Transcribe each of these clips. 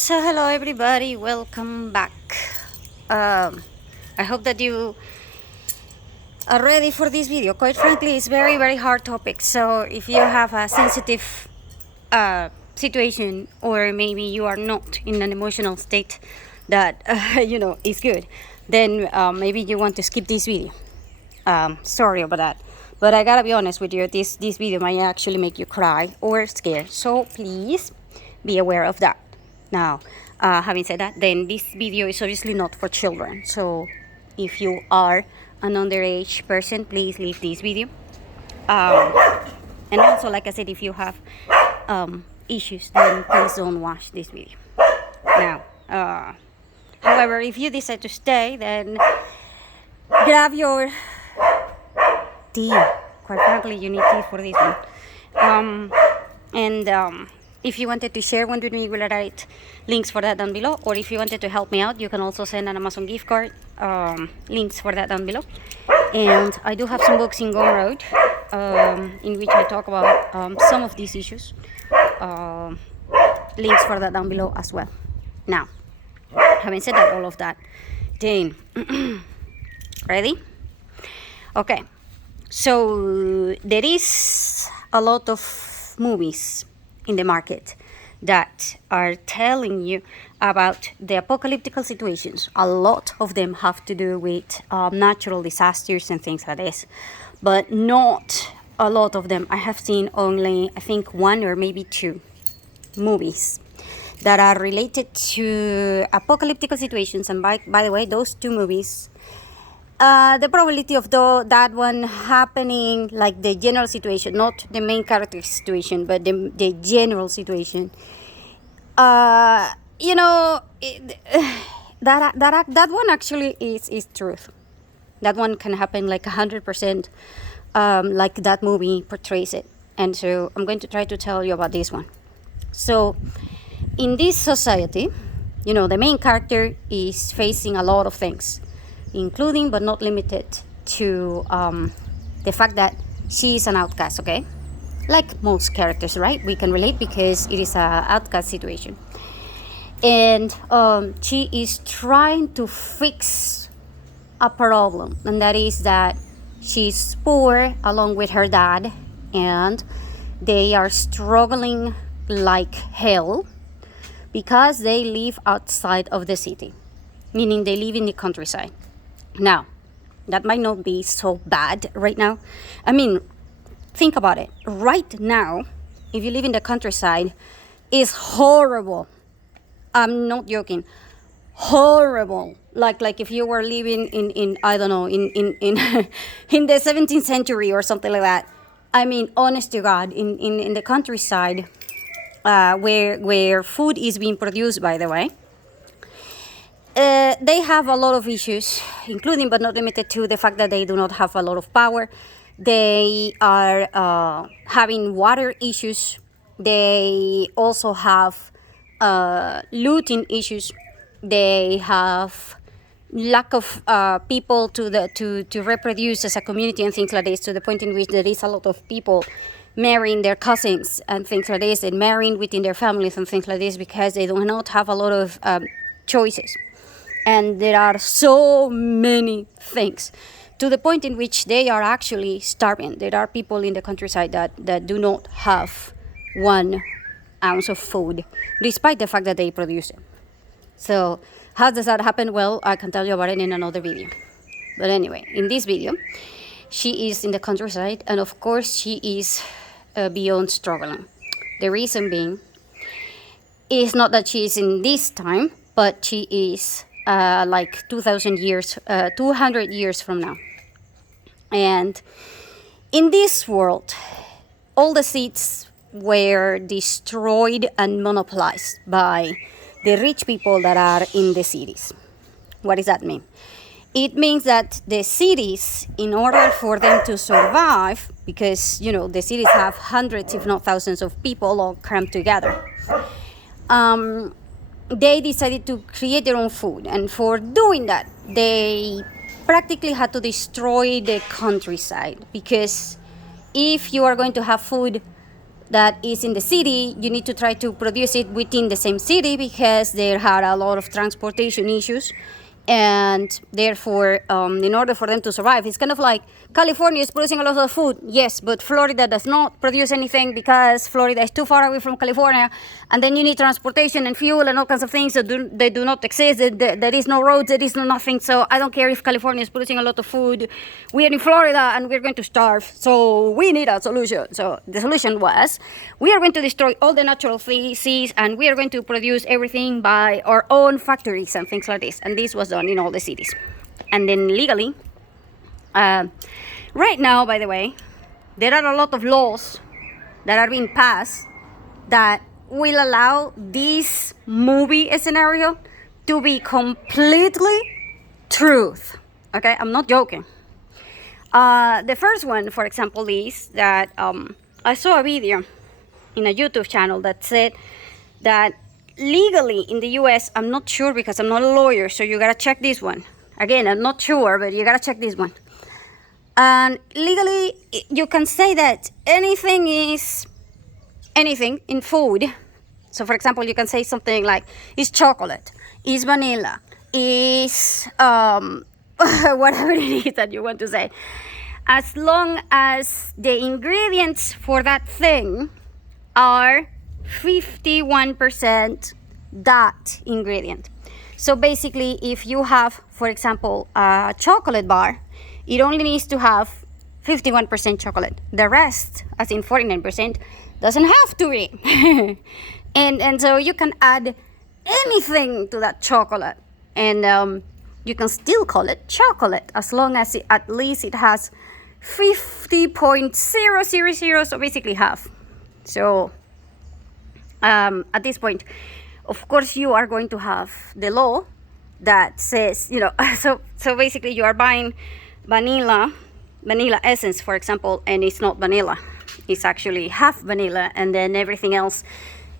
So hello everybody, welcome back. I hope that you are ready for this video. Quite frankly, it's very hard topic. So if you have a sensitive situation, or maybe you are not in an emotional state that is good, then maybe you want to skip this video. Sorry about that, but I gotta be honest with you. This video might actually make you cry or scared. So please be aware of that. Now, having said that, then this video is obviously not for children. So if you are an underage person, please leave this video. And also, like I said, if you have issues, then please don't watch this video. Now, however, if you decide to stay, then grab your tea. Quite frankly, you need tea for this one. If you wanted to share one with me, we'll write links for that down below. Or if you wanted to help me out, you can also send an Amazon gift card. Links for that down below. And I do have some books in Gumroad in which I talk about some of these issues. Links for that down below as well. Now, having said that, all of that, then, ready? Okay. So there is a lot of movies in the market that are telling you about the apocalyptic situations. A lot of them have to do with natural disasters and things like this, but not a lot of them. I have seen only, I think, one or maybe two movies that are related to apocalyptic situations. And by the way, those two movies, the probability of that one happening, like the general situation, not the main character situation, but the general situation, that one actually is truth. That one can happen like 100%, like that movie portrays it. And so I'm going to try to tell you about this one. So in this society, the main character is facing a lot of things, including but not limited to the fact that she is an outcast, okay? Like most characters, right? We can relate because it is an outcast situation. And she is trying to fix a problem, and that is that she's poor along with her dad, and they are struggling like hell because they live outside of the city, meaning they live in the countryside. Now, that might not be so bad right now. I mean, think about it. Right now, if you live in the countryside, it's horrible. I'm not joking. Horrible. Like if you were living in I don't know, in in the 17th century or something like that. I mean, honest to God, in the countryside, where food is being produced, by the way, they have a lot of issues, including but not limited to the fact that they do not have a lot of power. They are having water issues. They also have looting issues. They have lack of people to reproduce as a community and things like this, to the point in which there is a lot of people marrying their cousins and things like this, and marrying within their families and things like this, because they do not have a lot of choices. And there are so many things, to the point in which they are actually starving. There are people in the countryside that do not have 1 ounce of food, despite the fact that they produce it. So how does that happen? Well, I can tell you about it in another video. But anyway, in this video, she is in the countryside, and of course she is beyond struggling. The reason being is not that she is in this time, but she is like 200 years from now. And in this world, all the seeds were destroyed and monopolized by the rich people that are in the cities. What does that mean? It means that the cities, in order for them to survive, because the cities have hundreds, if not thousands, of people all crammed together, they decided to create their own food. And for doing that, they practically had to destroy the countryside, because if you are going to have food that is in the city, you need to try to produce it within the same city because there had a lot of transportation issues. And therefore, in order for them to survive, it's kind of like California is producing a lot of food, yes, but Florida does not produce anything because Florida is too far away from California, and then you need transportation and fuel and all kinds of things that they do not exist. There is no roads, there is no nothing. So I don't care if California is producing a lot of food. We are in Florida and we're going to starve, so we need a solution. So the solution was, we are going to destroy all the natural seas and we are going to produce everything by our own factories and things like this. And this was done in all the cities. And then legally, right now, by the way, there are a lot of laws that are being passed that will allow this movie scenario to be completely truth. Okay, I'm not joking. The first one, for example, is that I saw a video in a YouTube channel that said that legally in the US, I'm not sure because I'm not a lawyer, so you gotta check this one. Again, I'm not sure, but you gotta check this one. And legally, you can say that anything is anything in food. So for example, you can say something like, it's chocolate, it's vanilla, is whatever it is that you want to say. As long as the ingredients for that thing are 51% that ingredient. So basically, if you have, for example, a chocolate bar, it only needs to have 51% chocolate. The rest, as in 49%, doesn't have to be. and so you can add anything to that chocolate, and you can still call it chocolate as long as at least it has 50.000, so basically half. So at this point, of course, you are going to have the law that says, so basically you are buying vanilla essence, for example, and it's not vanilla. It's actually half vanilla, and then everything else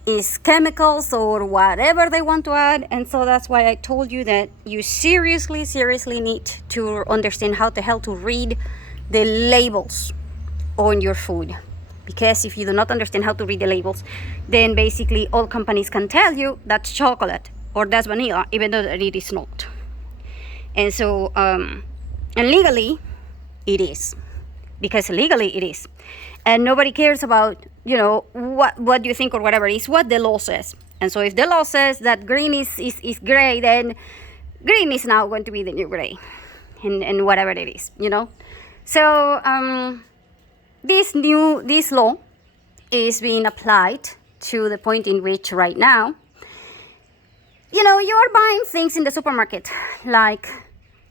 is chemicals or whatever they want to add. And so that's why I told you that you seriously need to understand how the hell to read the labels on your food. Because if you do not understand how to read the labels, then basically all companies can tell you that's chocolate or that's vanilla, even though it is not. And so, and legally, it is. Because legally, it is. And nobody cares about, what you think or whatever. It's what the law says. And so if the law says that green is gray, then green is now going to be the new gray. And whatever it is, So, this law is being applied to the point in which right now, you are buying things in the supermarket like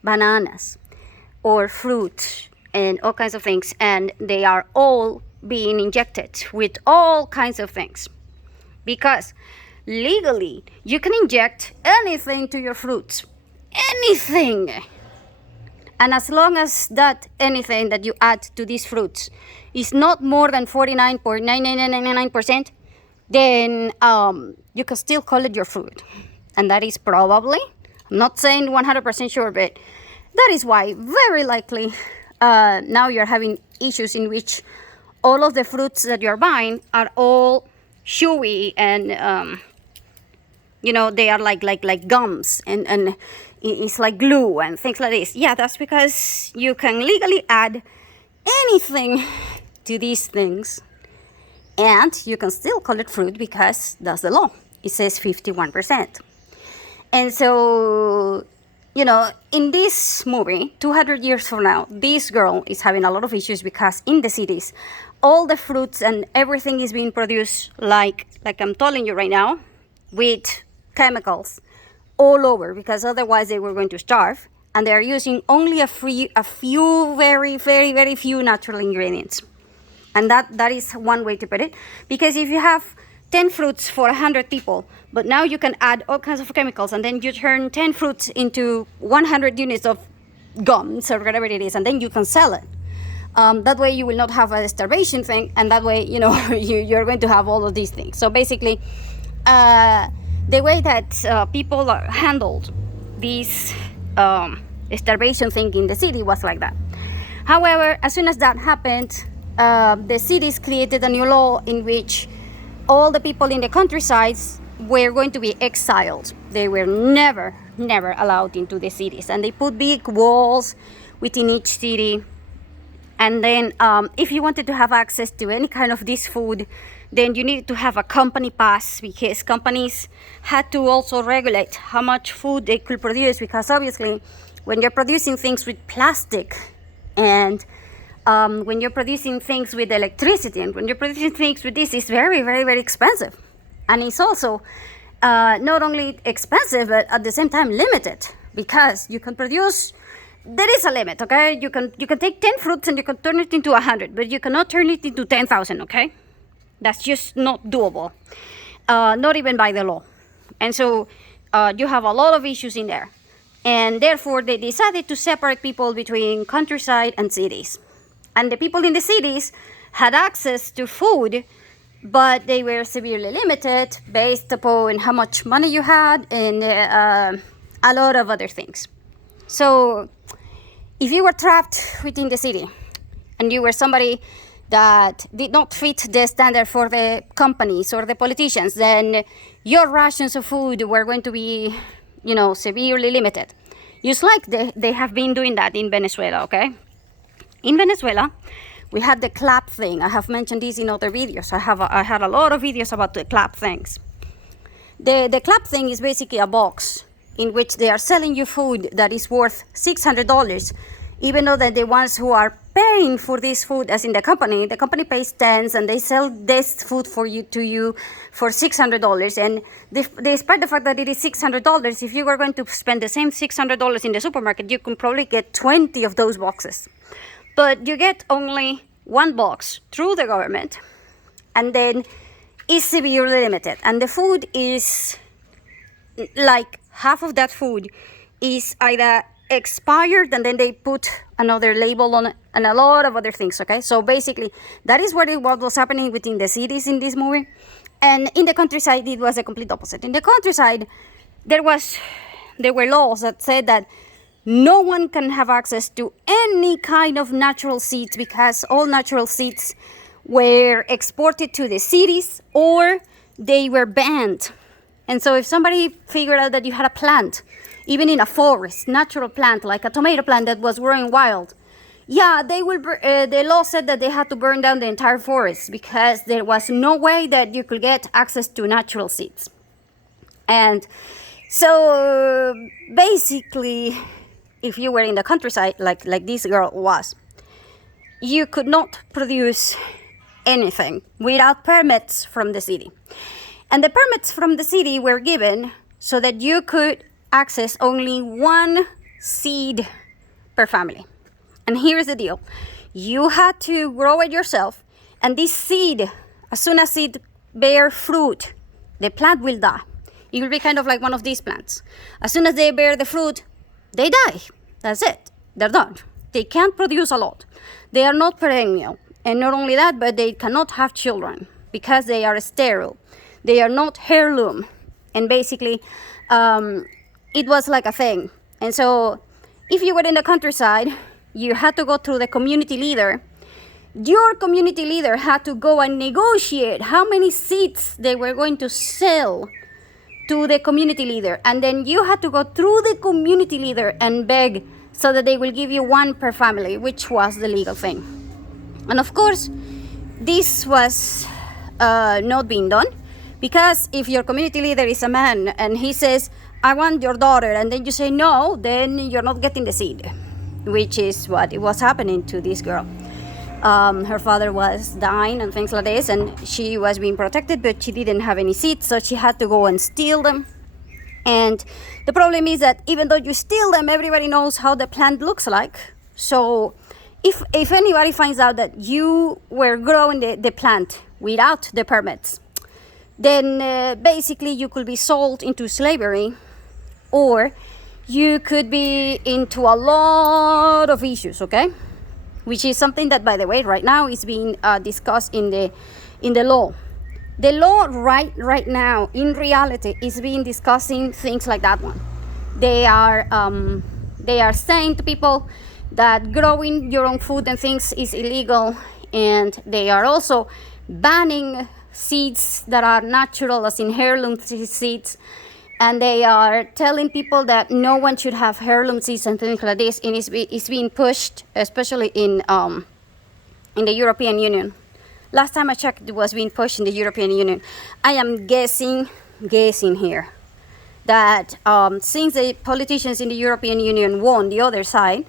bananas or fruit and all kinds of things, and they are all being injected with all kinds of things. Because legally, you can inject anything to your fruits. Anything. And as long as that anything that you add to these fruits is not more than 49.99999%, then you can still call it your fruit. And that is probably, I'm not saying 100% sure, but that is why very likely now you're having issues in which all of the fruits that you're buying are all chewy and they are like gums and it's like glue and things like this. Yeah, that's because you can legally add anything to these things and you can still call it fruit because that's the law. It says 51%. And so, in this movie, 200 years from now, this girl is having a lot of issues because in the cities, all the fruits and everything is being produced like I'm telling you right now, with chemicals all over, because otherwise they were going to starve, and they are using only a few very, very, very few natural ingredients. And that is one way to put it, because if you have 10 fruits for 100 people, but now you can add all kinds of chemicals, and then you turn 10 fruits into 100 units of gums or whatever it is, and then you can sell it. That way you will not have a starvation thing, and that way, you're going to have all of these things. So basically, the way that people are handled this starvation thing in the city was like that. However, as soon as that happened, the cities created a new law in which all the people in the countrysides were going to be exiled. They were never allowed into the cities, and they put big walls within each city. And then if you wanted to have access to any kind of this food, then you needed to have a company pass, because companies had to also regulate how much food they could produce, because obviously when you're producing things with plastic, and when you're producing things with electricity, and when you're producing things with this, it's very expensive. And it's also not only expensive, but at the same time limited, because you can produce, there is a limit, okay? You can take 10 fruits and you can turn it into 100, but you cannot turn it into 10,000, okay? That's just not doable, not even by the law. And so you have a lot of issues in there. And therefore, they decided to separate people between countryside and cities. And the people in the cities had access to food, but they were severely limited based upon how much money you had and a lot of other things. So if you were trapped within the city and you were somebody that did not fit the standard for the companies or the politicians, then your rations of food were going to be, severely limited. Just like they have been doing that in Venezuela, okay? In Venezuela, we had the CLAP thing. I have mentioned this in other videos. I had a lot of videos about the CLAP things. The CLAP thing is basically a box in which they are selling you food that is worth $600, even though that the ones who are paying for this food, as in the company pays tens, and they sell this food to you for $600. And despite the fact that it is $600, if you were going to spend the same $600 in the supermarket, you can probably get 20 of those boxes. But you get only one box through the government, and then it's severely limited. And the food is like half of that food is either expired, and then they put another label on it, and a lot of other things, okay? So basically, that is what was happening within the cities in this movie. And in the countryside, it was the complete opposite. In the countryside, there were laws that said that no one can have access to any kind of natural seeds, because all natural seeds were exported to the cities or they were banned. And so if somebody figured out that you had a plant, even in a forest, natural plant, like a tomato plant that was growing wild, the law said that they had to burn down the entire forest, because there was no way that you could get access to natural seeds. And so basically, if you were in the countryside, like this girl was, you could not produce anything without permits from the city. And the permits from the city were given so that you could access only one seed per family. And here's the deal. You had to grow it yourself, and this seed, as soon as it bears fruit, the plant will die. It will be kind of like one of these plants. As soon as they bear the fruit, they die. That's it. They're done. They can't produce a lot. They are not perennial. And not only that, but they cannot have children because they are sterile. They are not heirloom. And basically, it was like a thing. And so if you were in the countryside, you had to go through the community leader. Your community leader had to go and negotiate how many seeds they were going to sell to the community leader. And then you had to go through the community leader and beg so that they will give you one per family, which was the legal thing. And of course, this was not being done, because if your community leader is a man and he says, I want your daughter, and then you say no, then you're not getting the seed, which is what it was happening to this girl. Her father was dying and things like this, and she was being protected, but she didn't have any seeds, so she had to go and steal them. And the problem is that even though you steal them, everybody knows how the plant looks like. So if anybody finds out that you were growing the plant without the permits, then basically you could be sold into slavery, or you could be into a lot of issues, okay? Which is something that, by the way, right now is being discussed in the law. The law right now, in reality, is being discussing things like that one. They are saying to people that growing your own food and things is illegal And they are also banning seeds that are natural, as in heirloom seeds. And they are telling people that no one should have heirloom seeds and things like this. And it's being pushed, especially in the European Union. Last time I checked, it was being pushed in the European Union. I am guessing here that since the politicians in the European Union won the other side,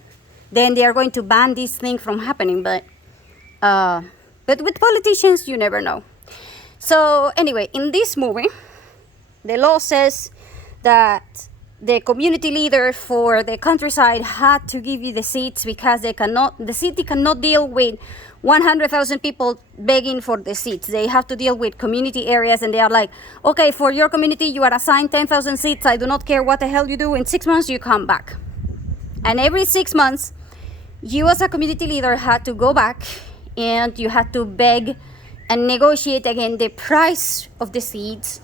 then they are going to ban this thing from happening. But with politicians, you never know. So anyway, in this movie, the law says that the community leader for the countryside had to give you the seeds because the city cannot deal with 100,000 people begging for the seeds. They have to deal with community areas, and they are like, okay, for your community, you are assigned 10,000 seeds. I do not care what the hell you do. In 6 months, you come back. And every 6 months, you as a community leader had to go back and you had to beg and negotiate again the price of the seeds.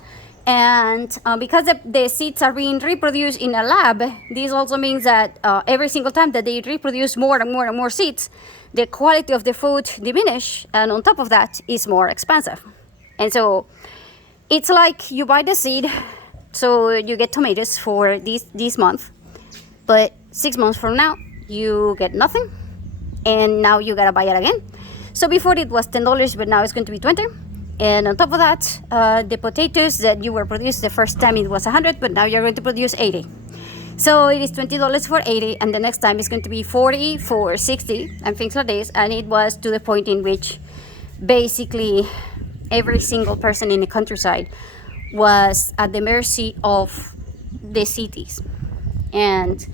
And because the seeds are being reproduced in a lab, this also means that every single time that they reproduce more and more and more seeds, the quality of the food diminish, and on top of that, is more expensive. And so it's like you buy the seed, so you get tomatoes for this month, but 6 months from now, you get nothing, and now you gotta buy it again. So before it was $10, but now it's going to be 20. And on top of that, the potatoes that you were produced the first time, it was 100, but now you're going to produce 80. So it is $20 for 80, and the next time it's going to be 40 for 60, and things like this. And it was to the point in which basically every single person in the countryside was at the mercy of the cities. And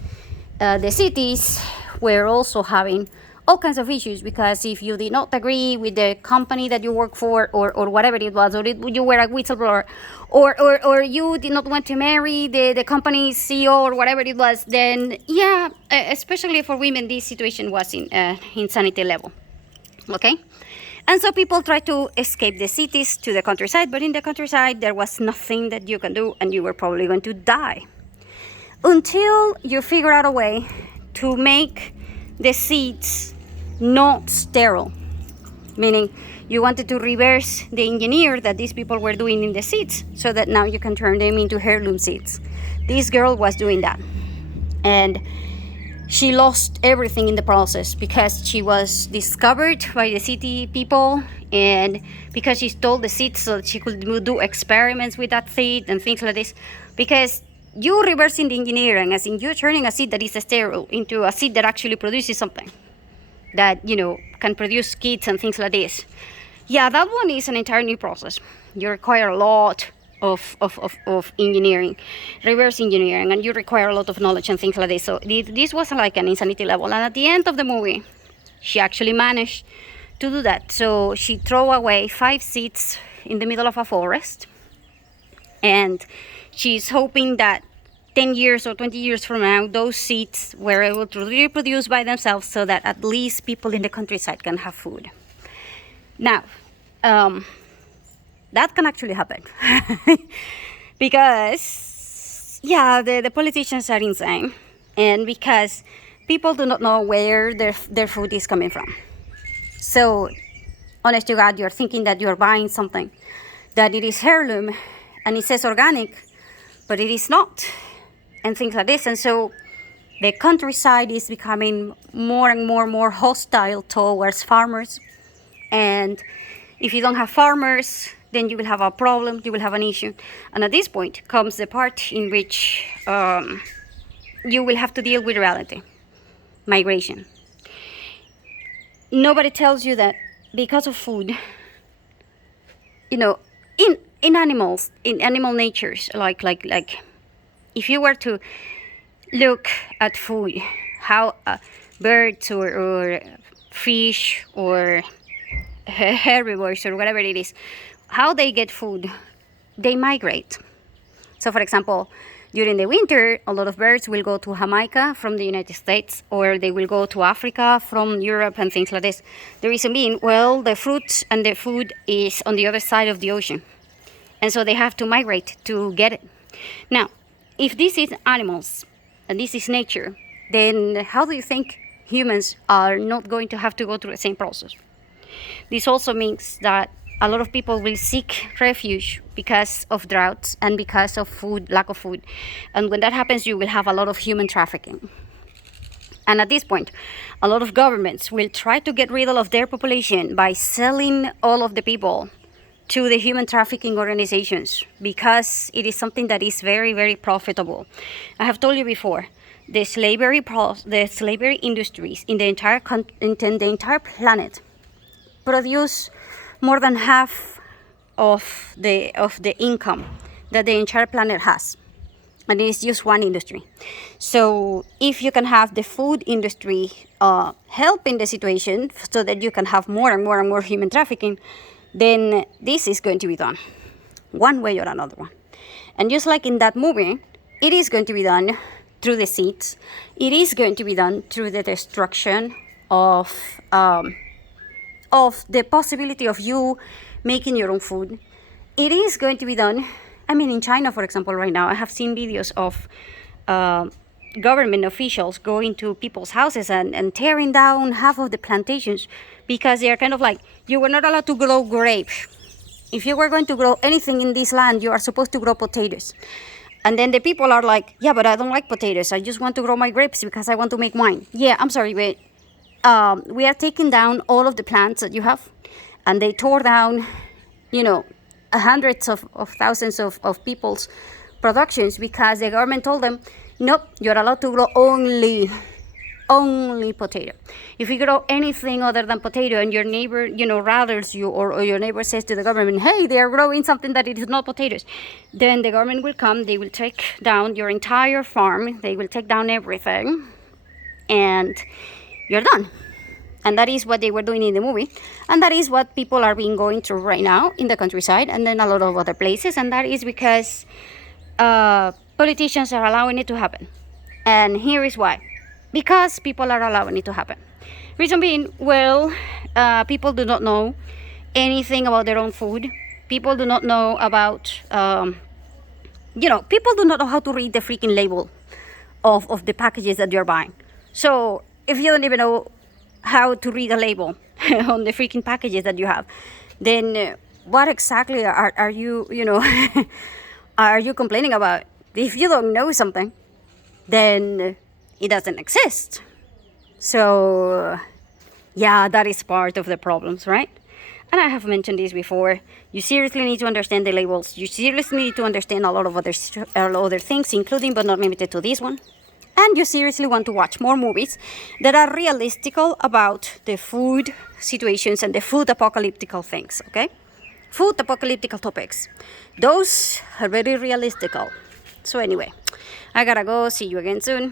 the cities were also having all kinds of issues, because if you did not agree with the company that you work for, or whatever it was, or you were a whistleblower, or you did not want to marry the company's CEO or whatever it was, then yeah, especially for women, this situation was in insanity level. Okay? And so people try to escape the cities to the countryside, but in the countryside there was nothing that you can do, and you were probably going to die until you figure out a way to make the seeds not sterile, meaning you wanted to reverse the engineer that these people were doing in the seeds, so that now you can turn them into heirloom seeds. This girl was doing that, and she lost everything in the process because she was discovered by the city people, and because she stole the seeds so that she could do experiments with that seed and things like this. Because you reversing the engineering, as in you turning a seed that is sterile into a seed that actually produces something that, can produce kids and things like this. Yeah, that one is an entire new process. You require a lot of engineering, reverse engineering, and you require a lot of knowledge and things like this. So this was like an insanity level. And at the end of the movie, she actually managed to do that. So she threw away 5 seeds in the middle of a forest, and she's hoping that 10 years or 20 years from now, those seeds were able to reproduce by themselves, so that at least people in the countryside can have food. Now, that can actually happen. Because, yeah, the politicians are insane. And because people do not know where their food is coming from. So, honest to God, you're thinking that you're buying something, that it is heirloom, and it says organic, but it is not, and things like this. And so the countryside is becoming more and more hostile towards farmers. And if you don't have farmers, then you will have a problem, you will have an issue. And at this point comes the part in which you will have to deal with reality, migration. Nobody tells you that because of food, in animals, in animal natures, like if you were to look at food, how birds or fish or herbivores or whatever it is, how they get food, they migrate. So for example, during the winter, a lot of birds will go to Jamaica from the United States, or they will go to Africa from Europe and things like this. The reason being, well, the fruits and the food is on the other side of the ocean. And so they have to migrate to get it. Now, if this is animals and this is nature, then how do you think humans are not going to have to go through the same process? This also means that a lot of people will seek refuge because of droughts and because of food, lack of food. And when that happens, you will have a lot of human trafficking. And at this point, a lot of governments will try to get rid of their population by selling all of the people to the human trafficking organizations, because it is something that is very, very profitable. I have told you before, the slavery industries in the entire planet produce more than half of the income that the entire planet has, and it is just one industry. So if you can have the food industry help in the situation so that you can have more and more and more human trafficking, then this is going to be done one way or another one. And just like in that movie, it is going to be done through the seeds. It is going to be done through the destruction of the possibility of you making your own food. It is going to be done, I mean, in China, for example, right now, I have seen videos of government officials going to people's houses and tearing down half of the plantations because they are kind of like, you were not allowed to grow grapes. If you were going to grow anything in this land, you are supposed to grow potatoes. And then the people are like, yeah, but I don't like potatoes. I just want to grow my grapes because I want to make wine. Yeah, I'm sorry, but we are taking down all of the plants that you have. And they tore down, hundreds of thousands of people's productions because the government told them, nope, you're allowed to grow only potato. If you grow anything other than potato and your neighbor, rattles you, or your neighbor says to the government, hey, they are growing something that it is not potatoes, then the government will come, they will take down your entire farm, they will take down everything, and you're done. And that is what they were doing in the movie. And that is what people are being going through right now in the countryside and then a lot of other places. And that is because politicians are allowing it to happen. And here is why. Because people are allowing it to happen. Reason being, people do not know anything about their own food. People do not know about, people do not know how to read the freaking label of the packages that you're buying. So if you don't even know how to read a label on the freaking packages that you have, then what exactly are you, are you complaining about? If you don't know something, then it doesn't exist. So, yeah, that is part of the problems, right? And I have mentioned this before. You seriously need to understand the labels. You seriously need to understand a lot of other things, including but not limited to this one. And you seriously want to watch more movies that are realistical about the food situations and the food apocalyptical things, okay? Food apocalyptical topics. Those are very realistical. So anyway, I gotta go. See you again soon.